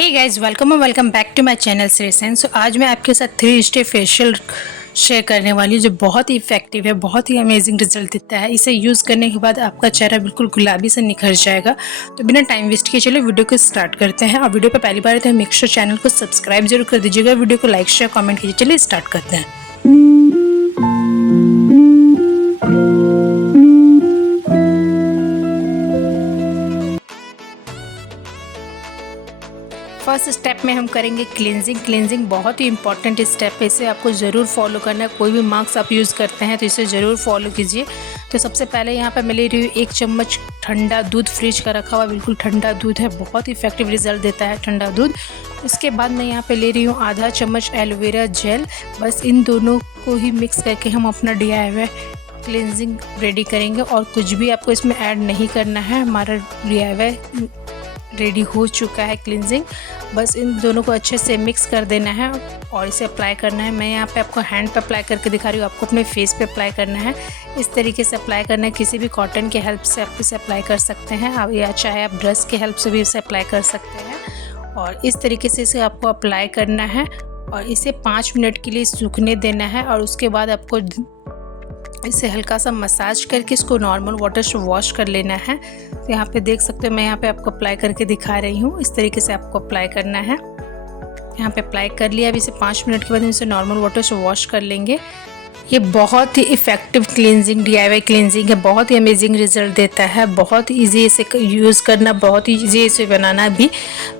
Hey guys, welcome back to my channel Shreyasan. So आज मैं आपके साथ 3 स्टेप फेशियल शेयर करने वाली हूँ जो बहुत ही इफेक्टिव है, बहुत ही अमेजिंग रिजल्ट देता है। इसे यूज़ करने के बाद आपका चेहरा बिल्कुल गुलाबी से निखर जाएगा। तो बिना टाइम वेस्ट किए चलिए वीडियो को स्टार्ट करते हैं। और वीडियो पे पहली बार है तो मेक श्योर चैनल को सब्सक्राइब जरूर कर दीजिएगा, वीडियो को लाइक शेयर कमेंट कीजिए। चलिए स्टार्ट करते हैं। फर्स्ट स्टेप में हम करेंगे क्लींजिंग बहुत ही इंपॉर्टेंट स्टेप है, इसे आपको ज़रूर फॉलो करना है। कोई भी मास्क आप यूज़ करते हैं तो इसे ज़रूर फॉलो कीजिए। तो सबसे पहले यहाँ पर मैं ले रही हूँ 1 चम्मच ठंडा दूध, फ्रिज का रखा हुआ बिल्कुल ठंडा दूध है, बहुत ही इफेक्टिव रिजल्ट देता है ठंडा दूध। उसके बाद मैं यहाँ पे ले रही हूँ आधा चम्मच एलोवेरा जेल। बस इन दोनों को ही मिक्स करके हम अपना DIY क्लींजिंग रेडी करेंगे और कुछ भी आपको इसमें ऐड नहीं करना है। हमारा DIY रेडी हो चुका है क्लींजिंग। बस इन दोनों को अच्छे से मिक्स कर देना है और इसे अप्लाई करना है। मैं यहाँ पे आपको हैंड पे अप्लाई करके दिखा रही हूँ, आपको अपने फेस पे अप्लाई करना है। इस तरीके से अप्लाई करना है। किसी भी कॉटन के हेल्प से आप इसे अप्लाई कर सकते हैं आप, या चाहे आप ब्रश के हेल्प से भी इसे अप्लाई कर सकते हैं। और इस तरीके से इसे आपको अप्लाई करना है और इसे 5 मिनट के लिए सूखने देना है। और उसके बाद आपको इसे हल्का सा मसाज करके इसको नॉर्मल वाटर से वॉश कर लेना है। तो यहाँ पे देख सकते हो, मैं यहाँ पे आपको अप्लाई करके दिखा रही हूँ। इस तरीके से आपको अप्लाई करना है। यहाँ पे अप्लाई कर लिया। अब इसे 5 मिनट के बाद इसे नॉर्मल वाटर से वॉश कर लेंगे। ये बहुत ही इफ़ेक्टिव क्लींजिंग DIY क्लींजिंग है, बहुत ही अमेजिंग रिजल्ट देता है। बहुत ईजी इसे यूज़ करना, बहुत ही ईजी इसे बनाना भी।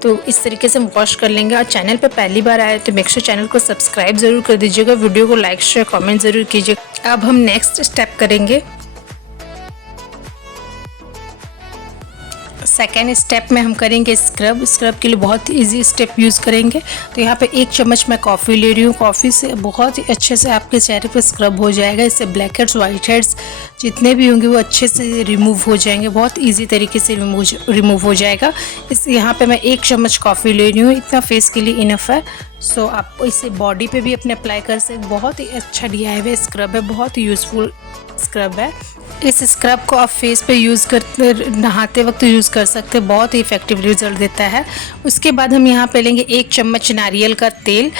तो इस तरीके से हम वॉश कर लेंगे। और चैनल पे पहली बार आए तो मेक श्योर चैनल को सब्सक्राइब ज़रूर कर दीजिएगा, वीडियो को लाइक शेयर कमेंट ज़रूर कीजिए। अब हम नेक्स्ट स्टेप करेंगे। सेकेंड स्टेप में हम करेंगे स्क्रब के लिए बहुत इजी स्टेप यूज़ करेंगे। तो यहाँ पे 1 चम्मच मैं कॉफ़ी ले रही हूँ। कॉफ़ी से बहुत ही अच्छे से आपके चेहरे पे स्क्रब हो जाएगा। इससे ब्लैक हेड्स वाइट हेड्स जितने भी होंगे वो अच्छे से रिमूव हो जाएंगे, बहुत इजी तरीके से रिमूव हो जाएगा। इस यहाँ पे मैं 1 चम्मच कॉफ़ी ले रही हूँ, इतना फेस के लिए इनफ है। सो आप इसे बॉडी पे भी अपने अप्लाई कर सकते। बहुत ही अच्छा DIY स्क्रब है, बहुत ही यूज़फुल स्क्रब है। इस स्क्रब को आप फेस पे यूज़ करते, नहाते वक्त यूज़ कर सकते हैं, बहुत ही इफेक्टिव रिजल्ट देता है। उसके बाद हम यहाँ पे लेंगे 1 चम्मच नारियल का तेल।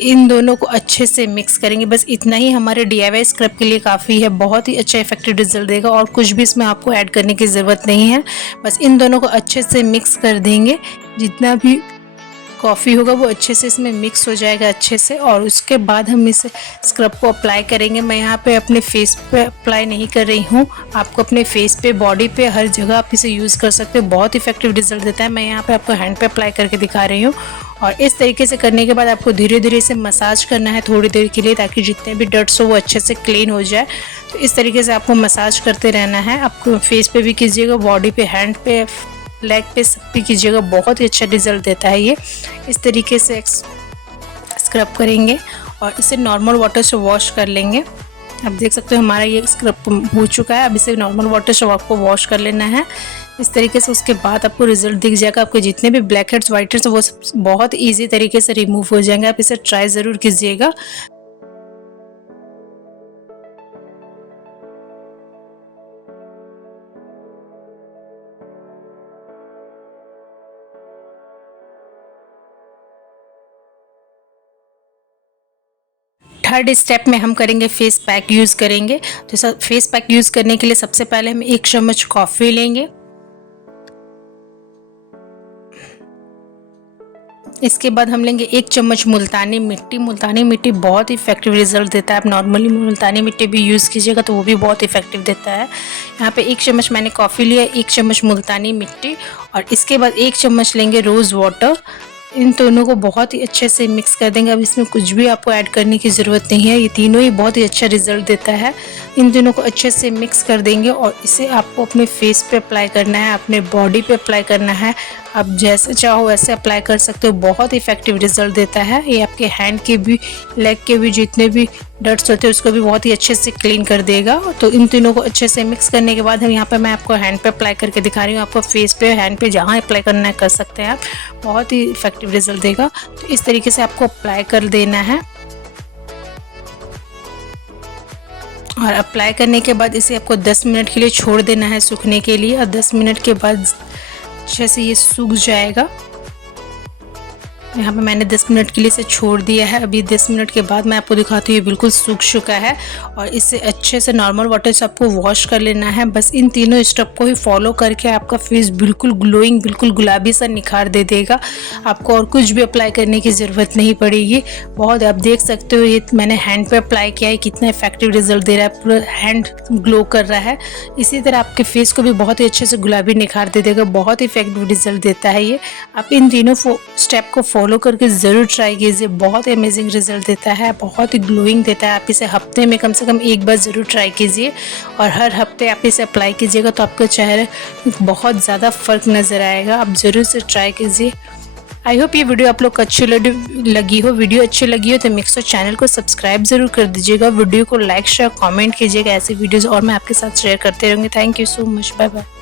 इन दोनों को अच्छे से मिक्स करेंगे। बस इतना ही हमारे DIY स्क्रब के लिए काफ़ी है, बहुत ही अच्छा इफेक्टिव रिजल्ट देगा और कुछ भी इसमें आपको ऐड करने की ज़रूरत नहीं है। बस इन दोनों को अच्छे से मिक्स कर देंगे। जितना भी कॉफ़ी होगा वो अच्छे से इसमें मिक्स हो जाएगा अच्छे से। और उसके बाद हम इस स्क्रब को अप्लाई करेंगे। मैं यहाँ पे अपने फेस पे अप्लाई नहीं कर रही हूँ, आपको अपने फेस पे, बॉडी पे, हर जगह आप इसे यूज़ कर सकते हो, बहुत इफेक्टिव रिजल्ट देता है। मैं यहाँ पे आपको हैंड पे अप्लाई करके दिखा रही हूँ। और इस तरीके से करने के बाद आपको धीरे धीरे इसे मसाज करना है थोड़ी देर के लिए, ताकि जितने भी डर्ट्स हो वो अच्छे से क्लीन हो जाए। तो इस तरीके से आपको मसाज करते रहना है। आपको फेस पे भी कीजिएगा, बॉडी पे, हैंड पे, लेग पे, सब पे कीजिएगा, बहुत ही अच्छा रिजल्ट देता है ये। इस तरीके से स्क्रब करेंगे और इसे नॉर्मल वाटर से वॉश कर लेंगे। आप देख सकते हो हमारा ये स्क्रब हो चुका है। अब इसे नॉर्मल वाटर से आपको वॉश कर लेना है इस तरीके से। उसके बाद आपको रिजल्ट दिख जाएगा। आपके जितने भी ब्लैक हेड्स वाइट हेड्स वो सब बहुत ईजी तरीके से रिमूव हो जाएंगे। आप इसे ट्राई ज़रूर कीजिएगा। थर्ड स्टेप में हम करेंगे फेस पैक यूज़ करेंगे। तो फेस पैक यूज़ करने के लिए सबसे पहले हम 1 चम्मच कॉफ़ी लेंगे। इसके बाद हम लेंगे 1 चम्मच मुल्तानी मिट्टी। मुल्तानी मिट्टी बहुत इफेक्टिव रिजल्ट देता है। आप नॉर्मली मुल्तानी मिट्टी भी यूज़ कीजिएगा तो वो भी बहुत इफेक्टिव देता है। यहाँ पे 1 चम्मच मैंने कॉफ़ी लिया, 1 चम्मच मुल्तानी मिट्टी और इसके बाद 1 चम्मच लेंगे रोज़ वाटर। इन दोनों को बहुत ही अच्छे से मिक्स कर देंगे। अब इसमें कुछ भी आपको ऐड करने की ज़रूरत नहीं है, ये तीनों ही बहुत ही अच्छा रिजल्ट देता है। इन दोनों को अच्छे से मिक्स कर देंगे और इसे आपको अपने फेस पे अप्लाई करना है, अपने बॉडी पे अप्लाई करना है। आप जैसे चाहो वैसे अप्लाई कर सकते हो, बहुत इफेक्टिव रिजल्ट देता है ये। आपके हैंड के भी, लेग के भी जितने भी डर्ट्स होते हैं उसको भी बहुत ही अच्छे से क्लीन कर देगा। तो इन तीनों को अच्छे से मिक्स करने के बाद हम यहाँ पे, मैं आपको हैंड पे अप्लाई करके दिखा रही हूँ। आपको फेस पे, हैंड पे, जहाँ अप्लाई करना है कर सकते हैं आप, बहुत ही इफेक्टिव रिजल्ट देगा। तो इस तरीके से आपको अप्लाई कर देना है और अप्लाई करने के बाद इसे आपको 10 मिनट के लिए छोड़ देना है सूखने के लिए। और 10 मिनट के बाद अच्छे से ये सूख जाएगा। यहाँ पे मैंने 10 मिनट के लिए इसे छोड़ दिया है। अभी 10 मिनट के बाद मैं आपको दिखाती हूँ, ये बिल्कुल सूख चुका है और इससे अच्छे से नॉर्मल वाटर से आपको वॉश कर लेना है। बस इन तीनों स्टेप को ही फॉलो करके आपका फेस बिल्कुल ग्लोइंग, बिल्कुल गुलाबी सा निखार दे देगा। आपको और कुछ भी अप्लाई करने की ज़रूरत नहीं पड़ेगी। बहुत आप देख सकते हो, ये मैंने हैंड पे अप्लाई किया है, कितना इफेक्टिव रिजल्ट दे रहा है, पूरा हैंड ग्लो कर रहा है। इसी तरह आपके फेस को भी बहुत ही अच्छे से गुलाबी निखार दे देगा, बहुत इफेक्टिव रिजल्ट देता है ये। आप इन तीनों स्टेप को फॉलो करके ज़रूर ट्राई कीजिए, बहुत अमेजिंग रिजल्ट देता है, बहुत ही ग्लोइंग देता है। आप इसे हफ्ते में कम से कम एक बार ज़रूर ट्राई कीजिए और हर हफ्ते आप इसे अप्लाई कीजिएगा तो आपके चेहरे बहुत ज़्यादा फ़र्क नज़र आएगा। आप ज़रूर से ट्राई कीजिए। आई होप ये वीडियो आप लोग को अच्छी लगी हो। वीडियो अच्छी लगी हो तो मिक्सो चैनल को सब्सक्राइब ज़रूर कर दीजिएगा। वीडियो को लाइक शेयर कमेंट कीजिएगा। ऐसी वीडियोज़ और मैं आपके साथ शेयर करते रहूँगी। Thank you so much. Bye bye.